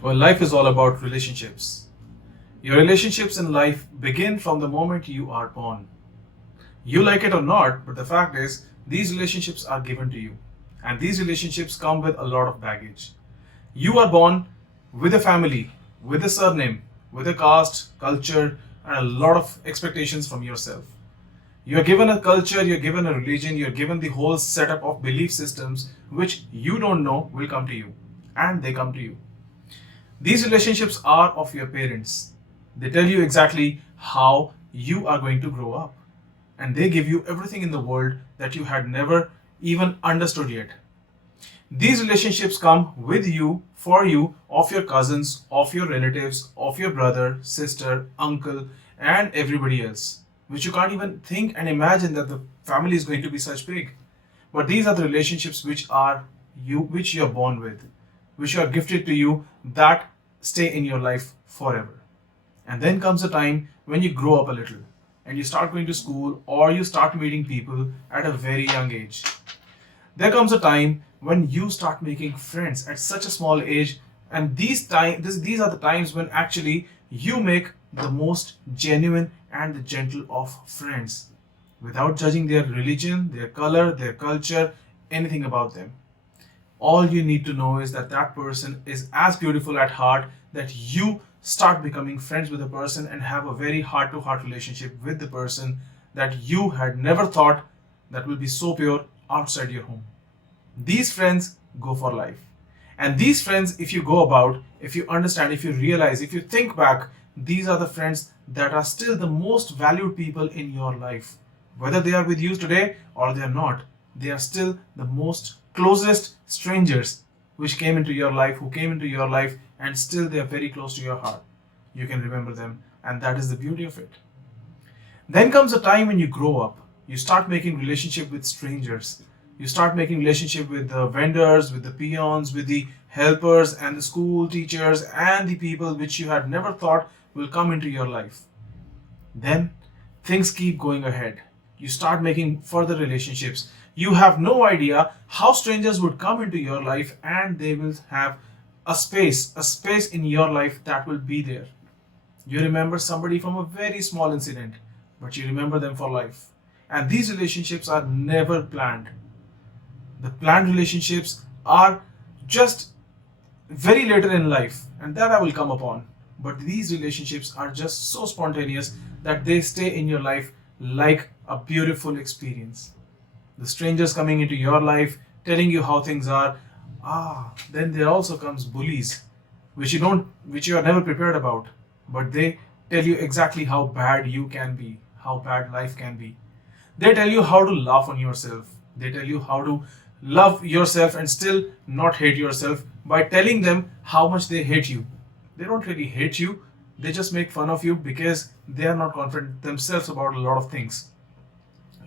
Well, life is all about relationships. Your relationships in life begin from the moment you are born. You like it or not, but the fact is, these relationships are given to you. And these relationships come with a lot of baggage. You are born with a family, with a surname, with a caste, culture, and a lot of expectations from yourself. You're given a culture, you're given a religion, you're given the whole setup of belief systems which you don't know will come to you. And they come to you. These relationships are of your parents. They tell you exactly how you are going to grow up. And they give you everything in the world that you had never even understood yet. These relationships come with you, for you, of your cousins, of your relatives, of your brother, sister, uncle, and everybody else, which you can't even think and imagine that the family is going to be such big. But these are the relationships which you're born with, which are gifted to you, that stay in your life forever. And then comes a time when you grow up a little and you start going to school or you start meeting people at a very young age. There comes a time when you start making friends at such a small age, and these are the times when actually you make the most genuine and the gentle of friends, without judging their religion, their color, their culture, anything about them. All you need to know is that that person is as beautiful at heart, that you start becoming friends with a person and have a very heart to heart relationship with the person that you had never thought that will be so pure outside your home. These friends go for life. And these friends, if you go about, if you understand, if you realize, if you think back, these are the friends that are still the most valued people in your life. Whether they are with you today or they are not, they are still the most closest strangers which came into your life, who came into your life, and still they are very close to your heart. You can remember them, and that is the beauty of it. Then comes a time when you grow up. You start making relationship with strangers. You start making relationship with the vendors, with the peons, with the helpers and the school teachers and the people which you had never thought will come into your life. Then things keep going ahead. You start making further relationships. You have no idea how strangers would come into your life and they will have a space in your life that will be there. You remember somebody from a very small incident, but you remember them for life. And these relationships are never planned. The planned relationships are just very later in life, and that I will come upon. But these relationships are just so spontaneous that they stay in your life like a beautiful experience. The strangers coming into your life, telling you how things are. Then there also comes bullies, which you are never prepared about, but they tell you exactly how bad you can be, how bad life can be. They tell you how to laugh on yourself. They tell you how to love yourself and still not hate yourself by telling them how much they hate you. They don't really hate you, they just make fun of you because they are not confident themselves about a lot of things.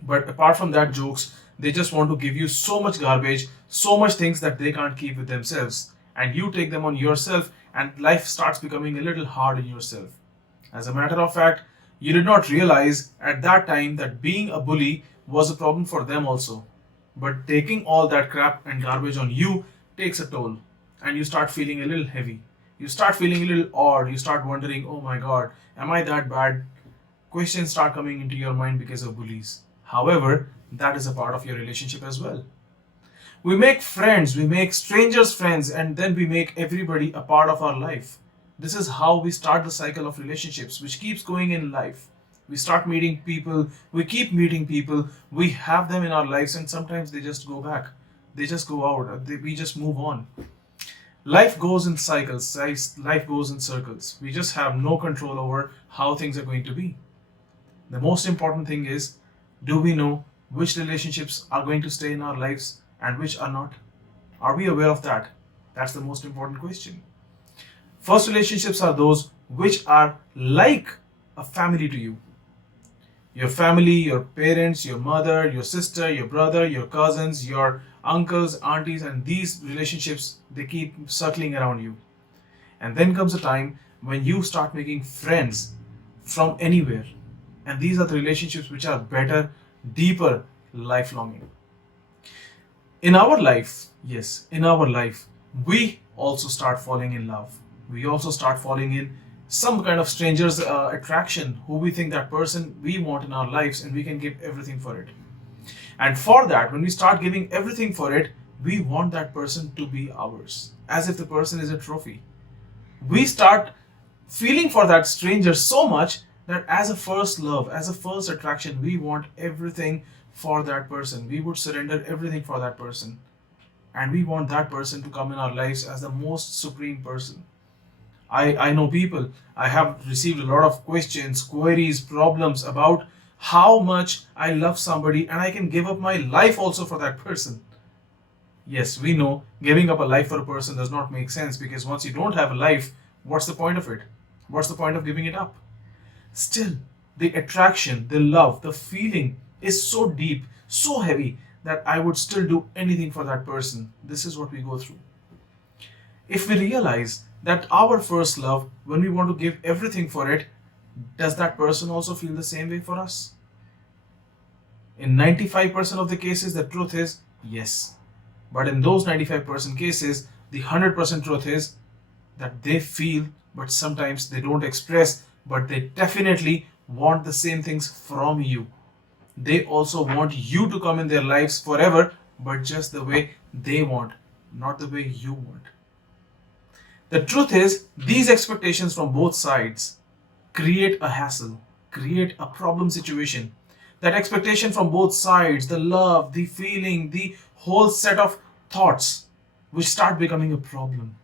But apart from that, jokes, they just want to give you so much garbage, so much things that they can't keep with themselves. And you take them on yourself, and life starts becoming a little hard on yourself. As a matter of fact, you did not realize at that time that being a bully was a problem for them also. But taking all that crap and garbage on you takes a toll, and you start feeling a little heavy. You start feeling a little odd. You start wondering, oh my god, am I that bad? Questions start coming into your mind because of bullies. However, that is a part of your relationship as well. We make friends, we make strangers friends, and then we make everybody a part of our life. This is how we start the cycle of relationships, which keeps going in life. We start meeting people, we keep meeting people, we have them in our lives, and sometimes they just go back. They just go out, we just move on. Life goes in cycles, life goes in circles. We just have no control over how things are going to be. The most important thing is, do we know which relationships are going to stay in our lives and which are not? Are we aware of that? That's the most important question. First relationships are those which are like a family to you. Your family, your parents, your mother, your sister, your brother, your cousins, your uncles, aunties, and these relationships, they keep circling around you. And then comes a time when you start making friends from anywhere. And these are the relationships which are better, deeper, lifelonging. In our life, yes, in our life, we also start falling in love. We also start falling in some kind of stranger's attraction, who we think that person we want in our lives, and we can give everything for it. And for that, when we start giving everything for it, we want that person to be ours, as if the person is a trophy. We start feeling for that stranger so much that as a first love, as a first attraction, we want everything for that person. We would surrender everything for that person. And we want that person to come in our lives as the most supreme person. I know people, I have received a lot of questions, queries, problems about how much I love somebody and I can give up my life also for that person. Yes, we know giving up a life for a person does not make sense, because once you don't have a life, what's the point of it? What's the point of giving it up? Still, the attraction, the love, the feeling is so deep, so heavy that I would still do anything for that person. This is what we go through. If we realize that our first love, when we want to give everything for it, does that person also feel the same way for us? In 95% of the cases, the truth is yes. But in those 95% cases, the 100% truth is that they feel, but sometimes they don't express, but they definitely want the same things from you. They also want you to come in their lives forever, but just the way they want, not the way you want. The truth is, these expectations from both sides create a hassle, create a problem situation. That expectation from both sides, the love, the feeling, the whole set of thoughts, which start becoming a problem,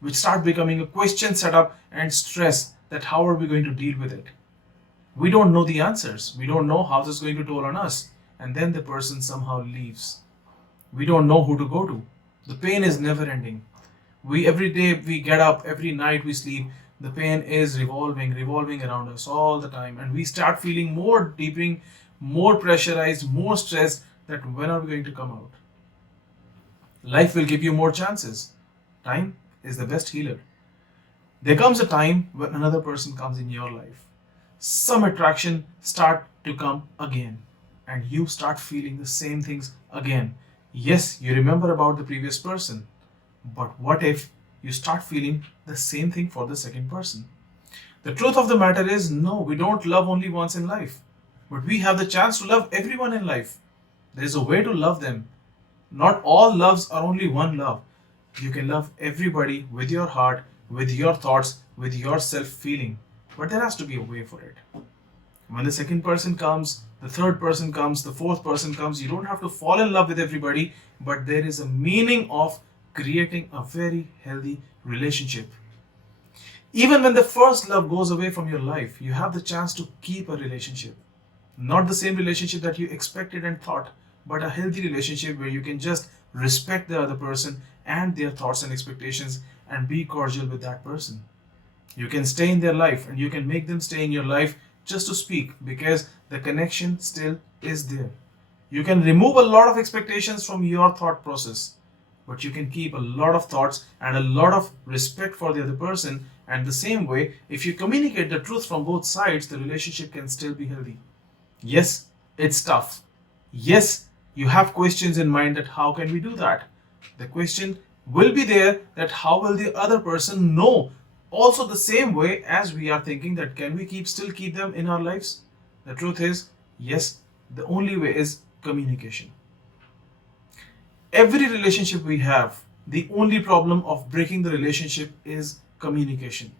which start becoming a question set up and stress that how are we going to deal with it. We don't know the answers. We don't know how this is going to toll on us. And then the person somehow leaves. We don't know who to go to. The pain is never ending. Every day we get up, every night we sleep, the pain is revolving around us all the time. And we start feeling more deepening, more pressurized, more stressed that when are we going to come out? Life will give you more chances. Time is the best healer. There comes a time when another person comes in your life. Some attraction start to come again, and you start feeling the same things again. Yes, you remember about the previous person, but what if you start feeling the same thing for the second person? The truth of the matter is, no, we don't love only once in life, but we have the chance to love everyone in life. There is a way to love them. Not all loves are only one love. You can love everybody with your heart, with your thoughts, with your self-feeling. But there has to be a way for it. When the second person comes, the third person comes, the fourth person comes, you don't have to fall in love with everybody, but there is a meaning of creating a very healthy relationship. Even when the first love goes away from your life, you have the chance to keep a relationship. Not the same relationship that you expected and thought, but a healthy relationship where you can just respect the other person and their thoughts and expectations and be cordial with that person. You can stay in their life and you can make them stay in your life just to speak, because the connection still is there. You can remove a lot of expectations from your thought process, but you can keep a lot of thoughts and a lot of respect for the other person. And the same way, if you communicate the truth from both sides, the relationship can still be healthy. Yes, it's tough. Yes, you have questions in mind that how can we do that? The question will be there that how will the other person know? Also the same way as we are thinking that can we still keep them in our lives? The truth is, yes, the only way is communication. Every relationship we have, the only problem of breaking the relationship is communication.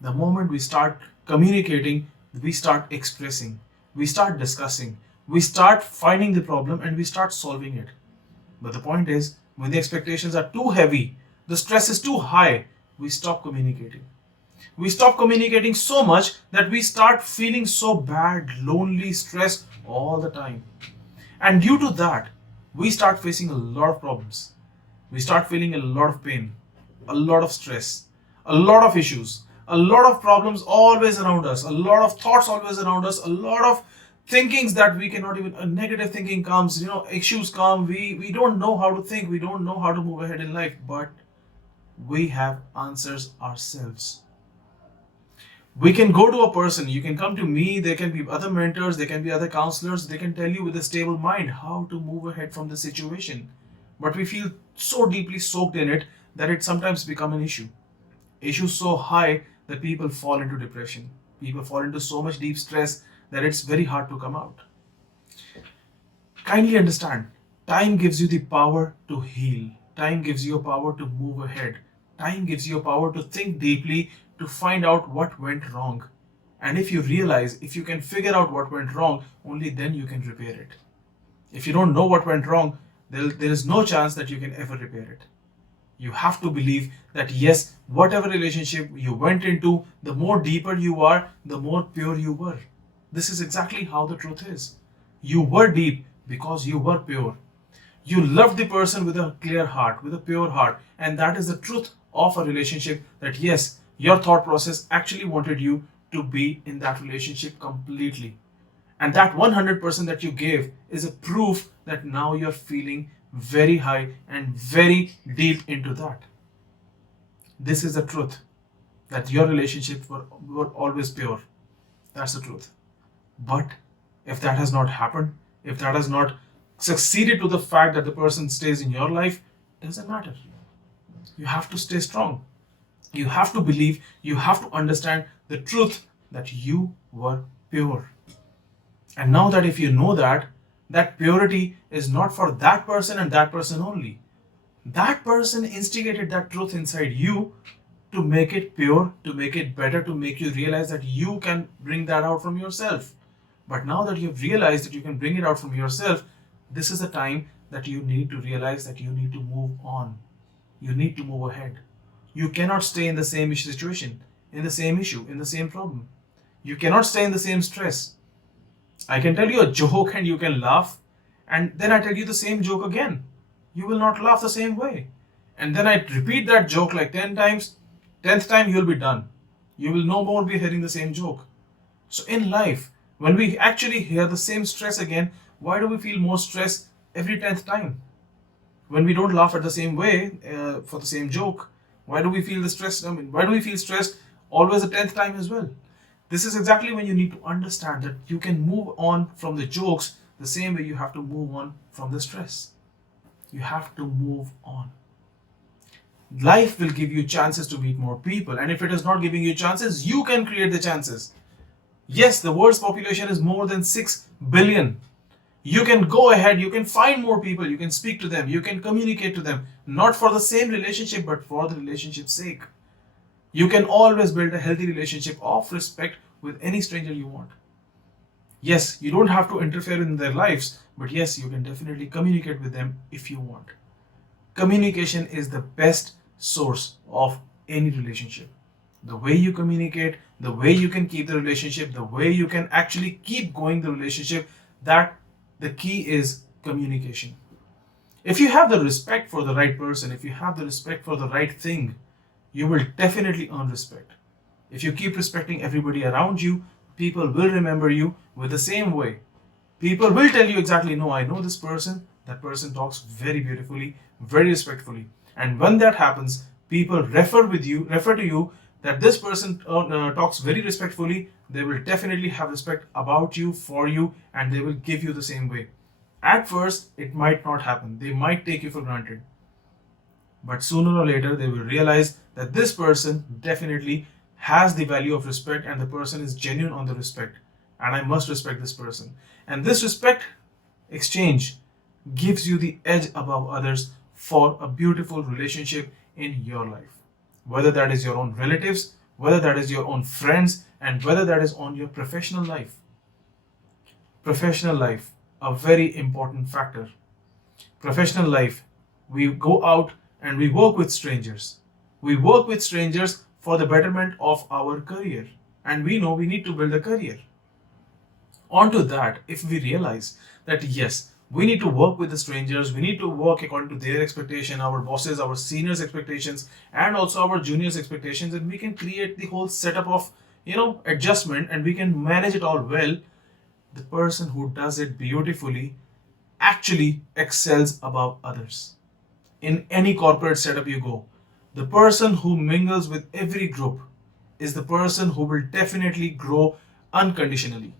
The moment we start communicating, we start expressing, we start discussing, we start finding the problem and we start solving it. But the point is, when the expectations are too heavy, the stress is too high, we stop communicating. We stop communicating so much that we start feeling so bad, lonely, stressed all the time. And due to that, we start facing a lot of problems. We start feeling a lot of pain, a lot of stress, a lot of issues, a lot of problems always around us, a lot of thoughts always around us, a lot of thinkings that we cannot even, a negative thinking comes, issues come, we don't know how to think, we don't know how to move ahead in life, but we have answers ourselves. We can go to a person, you can come to me, there can be other mentors, there can be other counselors, they can tell you with a stable mind how to move ahead from the situation. But we feel so deeply soaked in it that it sometimes becomes an issue. Issues so high that people fall into depression. People fall into so much deep stress that it's very hard to come out. Kindly understand, time gives you the power to heal. Time gives you a power to move ahead. Time gives you a power to think deeply, to find out what went wrong. And if you realize, if you can figure out what went wrong, only then you can repair it. If you don't know what went wrong, there is no chance that you can ever repair it. You have to believe that yes, whatever relationship you went into, the more deeper you are, the more pure you were. This is exactly how the truth is. You were deep because you were pure. You loved the person with a clear heart, with a pure heart, and that is the truth of a relationship, that yes, your thought process actually wanted you to be in that relationship completely. And that 100% that you gave is a proof that now you're feeling very high and very deep into that. This is the truth, that your relationships were always pure. That's the truth. But if that has not happened, if that has not succeeded to the fact that the person stays in your life, doesn't matter. You have to stay strong. You have to believe, you have to understand the truth that you were pure. And now that if you know that, that purity is not for that person and that person only. That person instigated that truth inside you to make it pure, to make it better, to make you realize that you can bring that out from yourself. But now that you've realized that you can bring it out from yourself, this is the time that you need to realize that you need to move on. You need to move ahead. You cannot stay in the same situation, in the same issue, in the same problem. You cannot stay in the same stress. I can tell you a joke and you can laugh, and then I tell you the same joke again. You will not laugh the same way. And then I repeat that joke like 10 times, 10th time you'll be done. You will no more be hearing the same joke. So in life, when we actually hear the same stress again, why do we feel more stress every 10th time? When we don't laugh at the same way for the same joke, why do we feel the stress? I mean, why do we feel stressed always the 10th time as well? This is exactly when you need to understand that you can move on from the jokes the same way you have to move on from the stress. You have to move on. Life will give you chances to meet more people, and if it is not giving you chances, you can create the chances. Yes, the world's population is more than 6 billion. You can go ahead, you can find more people, you can speak to them, you can communicate to them, not for the same relationship, but for the relationship's sake. You can always build a healthy relationship of respect with any stranger you want. Yes, you don't have to interfere in their lives, but yes, you can definitely communicate with them if you want. Communication is the best source of any relationship. The way you communicate, the way you can keep the relationship, the way you can actually keep going the relationship, that the key is communication. If you have the respect for the right person, if you have the respect for the right thing, you will definitely earn respect. If you keep respecting everybody around you, people will remember you with the same way. People will tell you exactly, no, I know this person, that person talks very beautifully, very respectfully. And when that happens, people refer to you that this person talks very respectfully, they will definitely have respect about you, for you, and they will give you the same way. At first, it might not happen. They might take you for granted. But sooner or later, they will realize that this person definitely has the value of respect and the person is genuine on the respect. And I must respect this person. And this respect exchange gives you the edge above others for a beautiful relationship in your life. Whether that is your own relatives, whether that is your own friends, and whether that is on your professional life. Professional life, a very important factor. Professional life, we go out and we work with strangers. We work with strangers for the betterment of our career. And we know we need to build a career. Onto that, if we realize that yes, we need to work with the strangers, we need to work according to their expectation, our bosses, our seniors expectations, and also our juniors expectations, and we can create the whole setup of adjustment, and we can manage it all well. The person who does it beautifully actually excels above others. In any corporate setup you go, the person who mingles with every group is the person who will definitely grow unconditionally,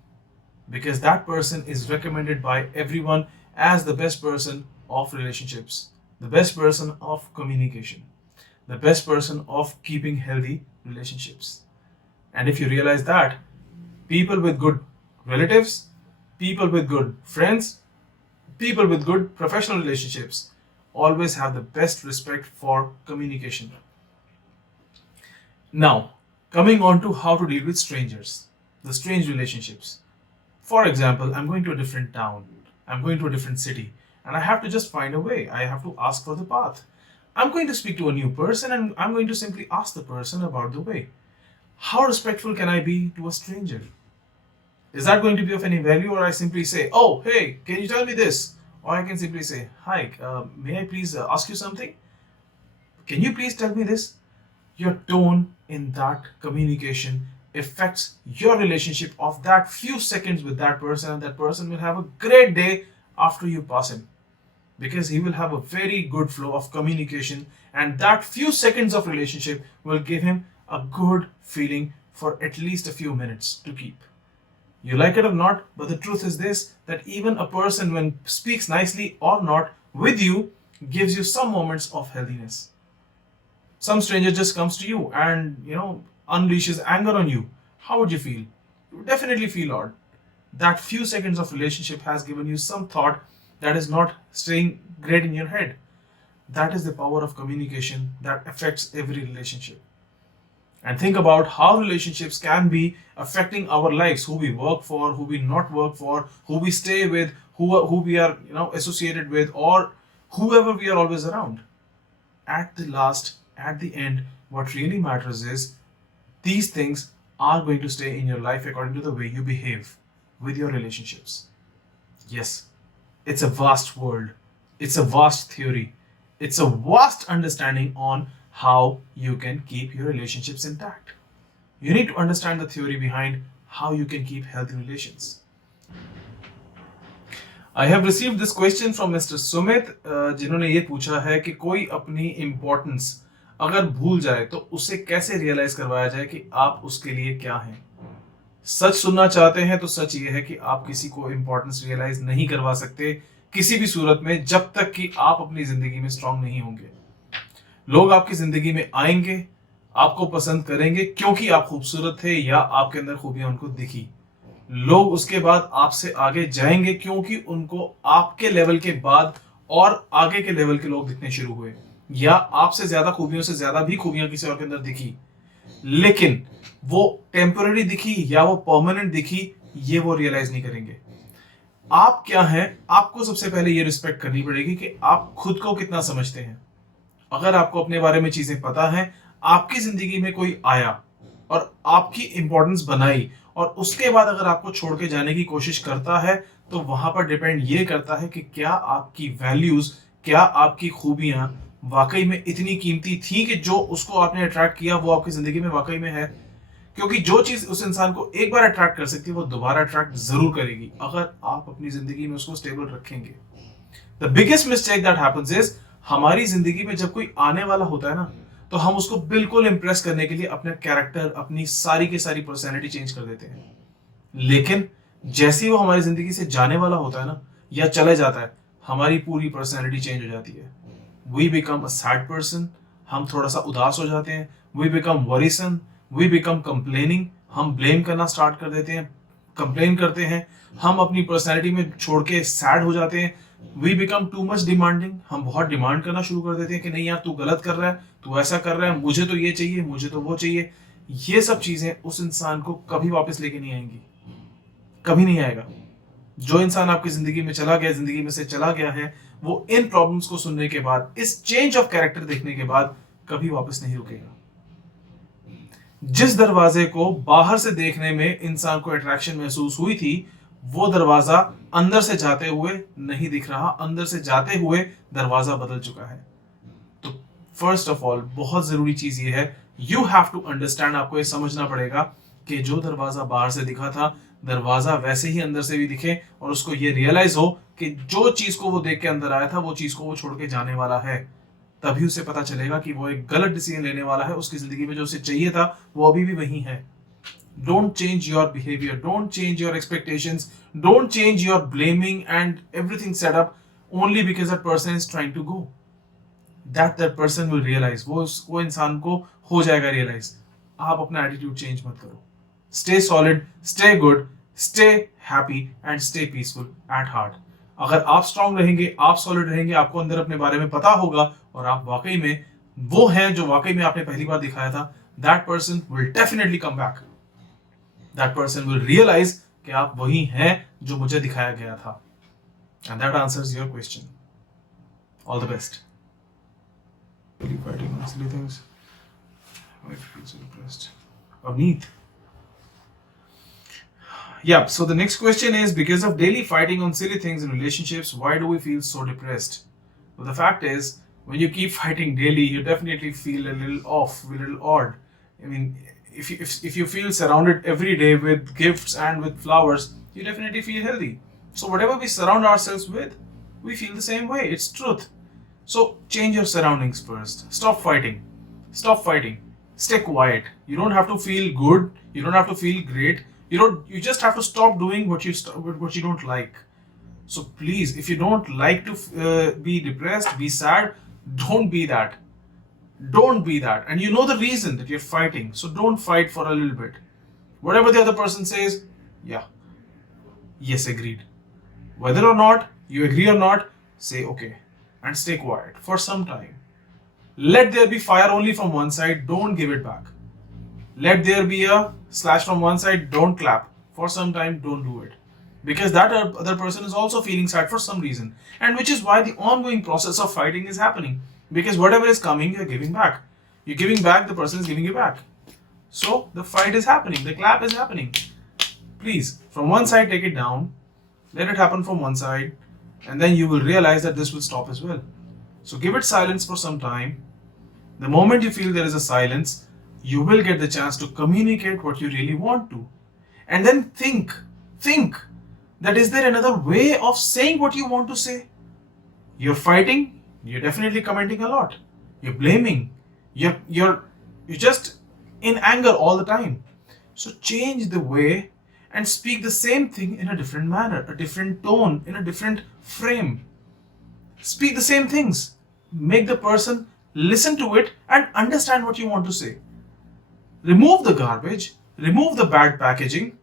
because that person is recommended by everyone as the best person of relationships, the best person of communication. the best person of keeping healthy relationships. And if you realize that, people with good relatives, people with good friends, people with good professional relationships always have the best respect for communication. Now, coming on to how to deal with strangers, the strange relationships. For example, I'm going to a different town, I'm going to a different city, and I have to just find a way. I have to ask for the path. I'm going to speak to a new person and I'm going to simply ask the person about the way. How respectful can I be to a stranger? Is that going to be of any value, or I simply say, "Oh, hey, can you tell me this?" Or I can simply say, "Hi, may I please ask you something? Can you please tell me this?" Your tone in that communication affects your relationship of that few seconds with that person, and that person will have a great day after you pass him, because he will have a very good flow of communication, and that few seconds of relationship will give him a good feeling for at least a few minutes to keep. You like it or not, but the truth is this, that even a person when speaks nicely or not with you gives you some moments of healthiness. Some stranger just comes to you and unleashes anger on you. How would you feel? You would definitely feel odd. That few seconds of relationship has given you some thought that is not staying great in your head. That is the power of communication that affects every relationship. And think about how relationships can be affecting our lives, who we work for, who we not work for, who we stay with, who we are associated with, or whoever we are always around. At the last, at the end, what really matters is these things are going to stay in your life according to the way you behave with your relationships. Yes, it's a vast world, it's a vast theory, it's a vast understanding on how you can keep your relationships intact. You need to understand the theory behind how you can keep healthy relations. I have received this question from Mr. Sumit, जिन्होंने ये पूछा है कि कोई अपनी importance अगर भूल जाए तो उसे कैसे रियलाइज करवाया जाए कि आप उसके लिए क्या हैं। सच सुनना चाहते हैं तो सच ये है कि आप किसी को इम्पोर्टेंस रियलाइज नहीं करवा सकते किसी भी सूरत में, जब तक कि आप अपनी जिंदगी में स्ट्रांग नहीं होंगे। लोग आपकी जिंदगी में आएंगे, आपको पसंद करेंगे क्योंकि आप खूबसूरत थे या आपके अंदर खूबियां उनको दिखी। लोग उसके बाद आपसे आगे जाएंगे क्योंकि उनको आपके लेवल के बाद और आगे के लेवल के लोग दिखने शुरू हुए, या आपसे ज्यादा खूबियों से ज्यादा भी खूबियां किसी और के अंदर दिखी, लेकिन वो टेम्पररी दिखी या वो परमानेंट दिखी, ये वो रियलाइज नहीं करेंगे। आप क्या हैं, आपको सबसे पहले ये रिस्पेक्ट करनी पड़ेगी कि आप खुद को कितना समझते हैं। अगर आपको अपने बारे में चीजें पता है, आपकी जिंदगी में कोई आया और आपकी इंपॉर्टेंस बनाई और उसके बाद अगर आपको छोड़ के जाने की कोशिश करता है, तो वहां पर डिपेंड ये करता है कि क्या आपकी वैल्यूज, क्या आपकी खूबियां वाकई में इतनी कीमती थी कि जो उसको आपने अट्रैक्ट किया वो आपकी जिंदगी में वाकई में है। क्योंकि जो चीज उस इंसान को एक बार अट्रैक्ट कर सकती है वो दोबारा अट्रैक्ट जरूर करेगी, अगर आप अपनी जिंदगी में उसको स्टेबल रखेंगे। The biggest mistake that happens is, हमारी जिंदगी में जब कोई आने वाला होता है ना, तो हम उसको बिल्कुल इंप्रेस करने के लिए अपना कैरेक्टर, अपनी सारी की सारी पर्सनैलिटी चेंज कर देते हैं। लेकिन जैसे ही वो हमारी जिंदगी से जाने वाला होता है ना, या चले जाता है, हमारी पूरी पर्सनैलिटी चेंज हो जाती है। We become a sad person, हम थोड़ा सा उदास हो जाते हैं। We become worrisome, we become complaining, हम ब्लेम करना स्टार्ट कर देते हैं, कंप्लेन करते हैं। हम अपनी पर्सनैलिटी में छोड़ के सैड हो जाते हैं। We become too much demanding, हम बहुत डिमांड करना शुरू कर देते हैं कि नहीं यार तू गलत कर रहा है, तू ऐसा कर रहा है, मुझे तो ये चाहिए, मुझे तो वो चाहिए। ये सब चीजें उस इंसान को कभी वापस लेके नहीं आएंगी, कभी नहीं आएगा। जो इंसान आपकी जिंदगी में चला गया, जिंदगी में से चला गया है, वो इन प्रॉब्लम्स को सुनने के बाद, इस चेंज ऑफ कैरेक्टर देखने के बाद कभी वापस नहीं रुकेगा। जिस दरवाजे को बाहर से देखने में इंसान को अट्रैक्शन महसूस हुई थी, वो दरवाजा अंदर से जाते हुए नहीं दिख रहा, अंदर से जाते हुए दरवाजा बदल चुका है। तो फर्स्ट ऑफ ऑल बहुत जरूरी चीज ये है, यू हैव टू अंडरस्टैंड, आपको ये समझना पड़ेगा कि जो दरवाजा बाहर से दिखा था, दरवाजा वैसे ही अंदर से भी दिखे, और उसको ये रियलाइज हो कि जो चीज को वो देख के अंदर आया था, वो चीज को वो छोड़ के जाने वाला है। तभी उसे पता चलेगा कि वो एक गलत डिसीजन लेने वाला है। उसकी जिंदगी में जो उसे चाहिए था वो अभी भी वही है। Don't change your behavior, don't change your expectations, don't change your blaming and everything set up only because that person is trying to go. that person will realize, वो इंसान को हो जाएगा realize. आप अपना attitude change मत करो. Stay solid, stay good, stay happy and stay peaceful at heart. अगर आप strong रहेंगे, आप solid रहेंगे, आपको अंदर अपने बारे में पता होगा और आप वाकई में वो हैं जो वाकई में आपने पहली बार दिखाया था, that person will definitely come back. That person will realize कि आप वही हैं जो मुझे दिखाया गया था. And that answers your question. All the best. Really fighting on silly things. Why do you feel so depressed? Avneet. Yeah, so the next question is, because of daily fighting on silly things in relationships, why do we feel so depressed? Well, the fact is, when you keep fighting daily, you definitely feel a little off, a little odd. I mean, if you feel surrounded every day with gifts and with flowers, you definitely feel healthy. So whatever we surround ourselves with, we feel the same way. It's truth. So change your surroundings first. Stop fighting. Stop fighting. Stay quiet. You don't have to feel good. You don't have to feel great. You just have to stop doing what you don't like. So please, if you don't like to be depressed, be sad, don't be that. Don't be that. And you know the reason that you're fighting. So don't fight for a little bit. Whatever the other person says, yeah, yes, agreed. Whether or not you agree or not, say okay and stay quiet for some time. Let there be fire only from one side, don't give it back. Let there be a slash from one side, don't clap. For some time, don't do it. Because that other person is also feeling sad for some reason. And which is why the ongoing process of fighting is happening. Because whatever is coming, you're giving back. You're giving back, the person is giving you back. So the fight is happening, the clap is happening. Please, from one side, take it down. Let it happen from one side. And then you will realize that this will stop as well. So give it silence for some time. The moment you feel there is a silence, you will get the chance to communicate what you really want to. And then think that is there another way of saying what you want to say? You're fighting, you're definitely commenting a lot. You're blaming. You're just in anger all the time. So change the way and speak the same thing in a different manner, a different tone, in a different frame. Speak the same things. Make the person listen to it and understand what you want to say. Remove the garbage, remove the bad packaging,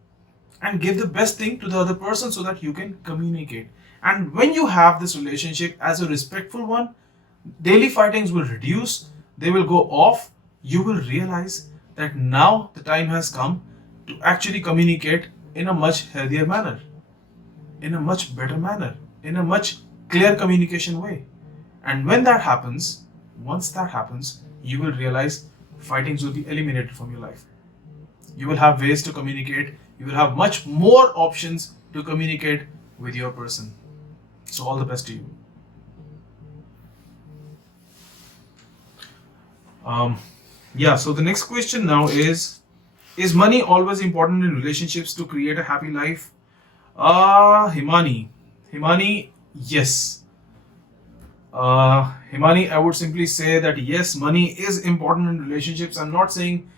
and give the best thing to the other person so that you can communicate. And when you have this relationship as a respectful one, daily fightings will reduce, they will go off. You will realize that now the time has come to actually communicate in a much healthier manner, in a much better manner, in a much clear communication way. And when that happens, once that happens, you will realize fightings will be eliminated from your life. You will have ways to communicate. You will have much more options to communicate with your person. So all the best to you. So the next question now is money always important in relationships to create a happy life? Himani, yes. Himani, I would simply say that yes, money is important in relationships. I'm not saying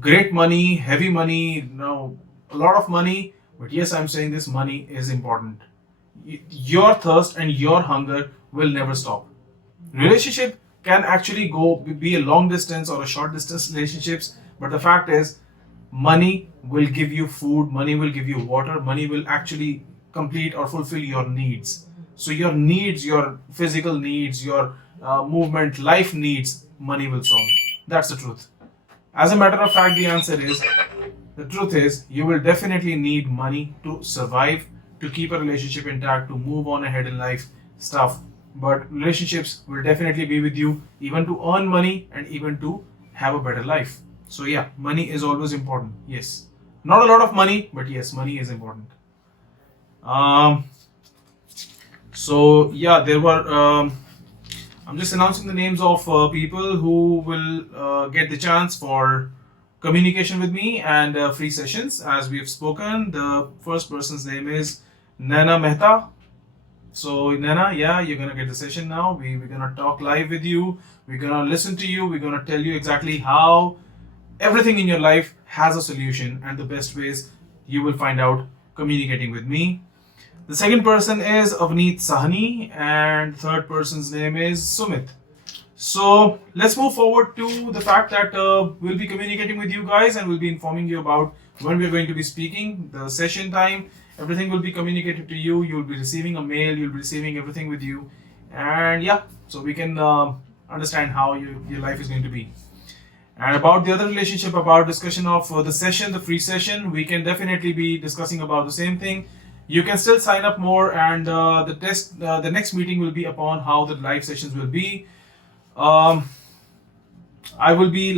great money, heavy money, no, a lot of money, but yes, I'm saying this money is important. Your thirst and your hunger will never stop. Relationship can actually be a long distance or a short distance relationships, but the fact is, money will give you food, money will give you water, money will actually complete or fulfill your needs. So your needs, your physical needs, your movement, life needs, money will solve. That's the truth. As a matter of fact, the truth is, you will definitely need money to survive, to keep a relationship intact, to move on ahead in life, stuff. But relationships will definitely be with you, even to earn money and even to have a better life. So yeah, money is always important. Yes. Not a lot of money, but yes, money is important. There were. I'm just announcing the names of people who will get the chance for communication with me and free sessions. As we have spoken, the first person's name is Nana Mehta. So Nana, yeah, you're gonna get the session now. We're gonna talk live with you. We're gonna listen to you. We're gonna tell you exactly how everything in your life has a solution and the best ways you will find out communicating with me. The second person is Avneet Sahni and third person's name is Sumit. So let's move forward to the fact that we'll be communicating with you guys and we'll be informing you about when we're going to be speaking, the session time, everything will be communicated to you. You'll be receiving a mail, you'll be receiving everything with you. And yeah, so we can understand how your life is going to be. And about the other relationship, about discussion of the session, the free session, we can definitely be discussing about the same thing. You can still sign up more, and the next meeting will be upon how the live sessions will be. Um, I will be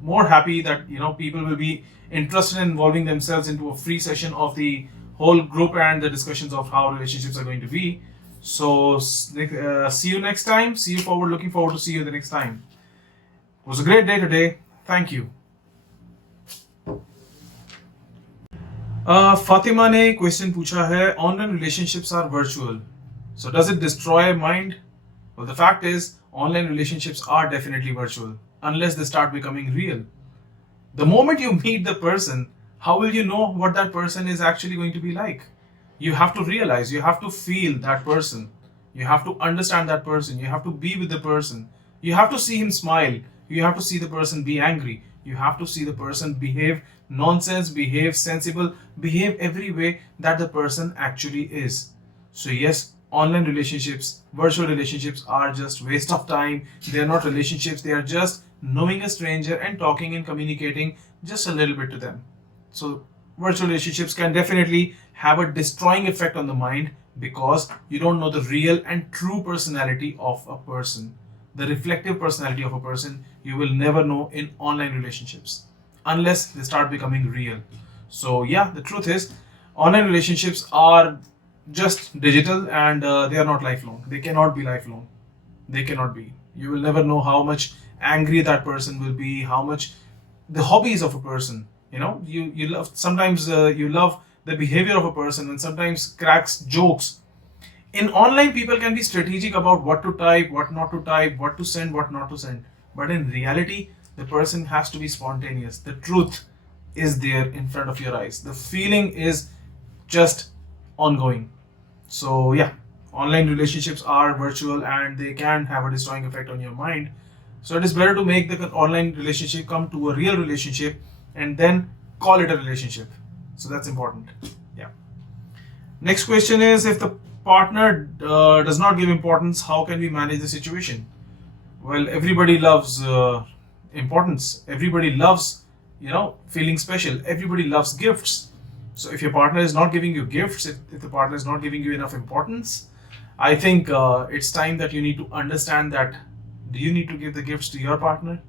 more happy that people will be interested in involving themselves into a free session of the whole group and the discussions of how relationships are going to be. So see you next time. See you forward. Looking forward to see you the next time. It was a great day today. Thank you. Fatima ने question पूछा है online relationships are virtual, so does it destroy mind? Well, the fact is online relationships are definitely virtual unless they start becoming real. The moment you meet the person, how will you know what that person is actually going to be like? You have to realize, you have to feel that person, you have to understand that person, you have to be with the person, you have to see him smile, you have to see the person be angry, you have to see the person behave nonsense, behave sensible, behave every way that the person actually is. So yes, online relationships, virtual relationships are just waste of time. They are not relationships, they are just knowing a stranger and talking and communicating just a little bit to them. So virtual relationships can definitely have a destroying effect on the mind because you don't know the real and true personality of a person. The reflective personality of a person you will never know in online relationships unless they start becoming real. So yeah, the truth is online relationships are just digital and they are not lifelong. They cannot be lifelong. They cannot be. You will never know how much angry that person will be, how much the hobbies of a person. You love sometimes you love the behavior of a person and sometimes cracks jokes. In online, people can be strategic about what to type, what not to type, what to send, what not to send. But in reality, the person has to be spontaneous. The truth is there in front of your eyes. The feeling is just ongoing. So yeah, online relationships are virtual and they can have a destroying effect on your mind. So it is better to make the online relationship come to a real relationship and then call it a relationship. So that's important. Yeah. Next question is, if the partner does not give importance, how can we manage the situation? Well, everybody loves importance. Everybody loves, feeling special. Everybody loves gifts. So if your partner is not giving you gifts, if the partner is not giving you enough importance, I think it's time that you need to understand that, do you need to give the gifts to your partner?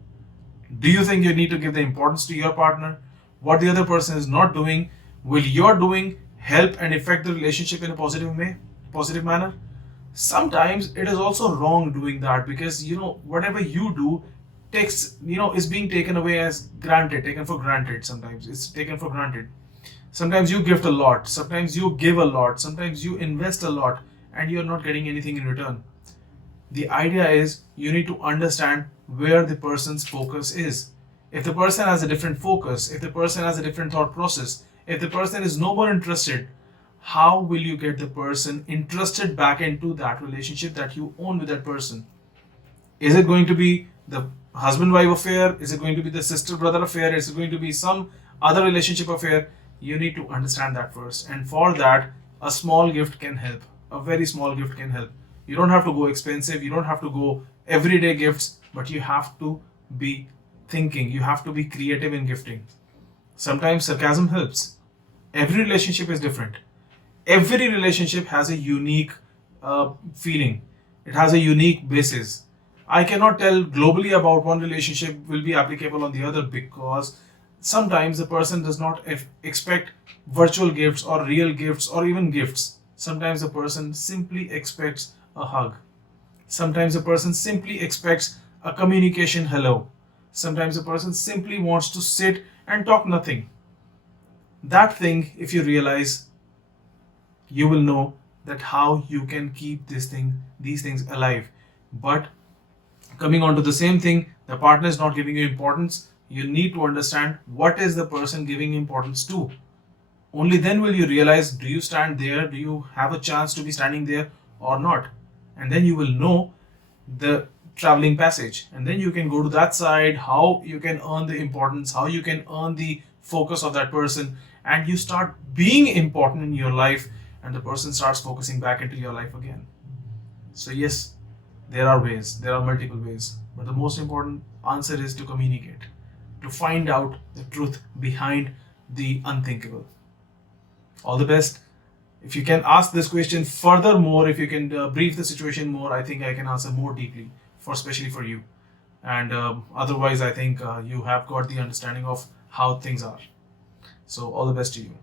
Do you think you need to give the importance to your partner? What the other person is not doing, will your doing help and affect the relationship in a positive manner? Sometimes it is also wrong doing that because whatever you do is being taken away as granted, taken for granted. Sometimes it's taken for granted. Sometimes you gift a lot, sometimes you give a lot, sometimes you invest a lot and you're not getting anything in return. The idea is you need to understand where the person's focus is. If the person has a different focus, if the person has a different thought process, if the person is no more interested, how will you get the person interested back into that relationship that you own with that person? Is it going to be the husband wife affair? Is it going to be the sister brother affair? Is it going to be some other relationship affair? You need to understand that first. And for that, a small gift can help. A very small gift can help. You don't have to go expensive. You don't have to go everyday gifts, but you have to be thinking. You have to be creative in gifting. Sometimes sarcasm helps. Every relationship is different. Every relationship has a unique feeling. It has a unique basis. I cannot tell globally about one relationship will be applicable on the other because sometimes the person does not expect virtual gifts or real gifts or even gifts. Sometimes the person simply expects a hug. Sometimes the person simply expects a communication hello. Sometimes the person simply wants to sit and talk nothing. That thing, if you realize, you will know that how you can keep these things alive. But coming on to the same thing, the partner is not giving you importance. You need to understand what is the person giving importance to. Only then will you realize, do you stand there? Do you have a chance to be standing there or not? And then you will know the traveling passage, and then you can go to that side, how you can earn the importance, how you can earn the focus of that person, and you start being important in your life, and the person starts focusing back into your life again. So yes, there are ways, there are multiple ways, but the most important answer is to communicate, to find out the truth behind the unthinkable. All the best. If you can ask this question furthermore, if you can brief the situation more, I think I can answer more deeply, for especially for you. And otherwise, I think you have got the understanding of how things are. So all the best to you.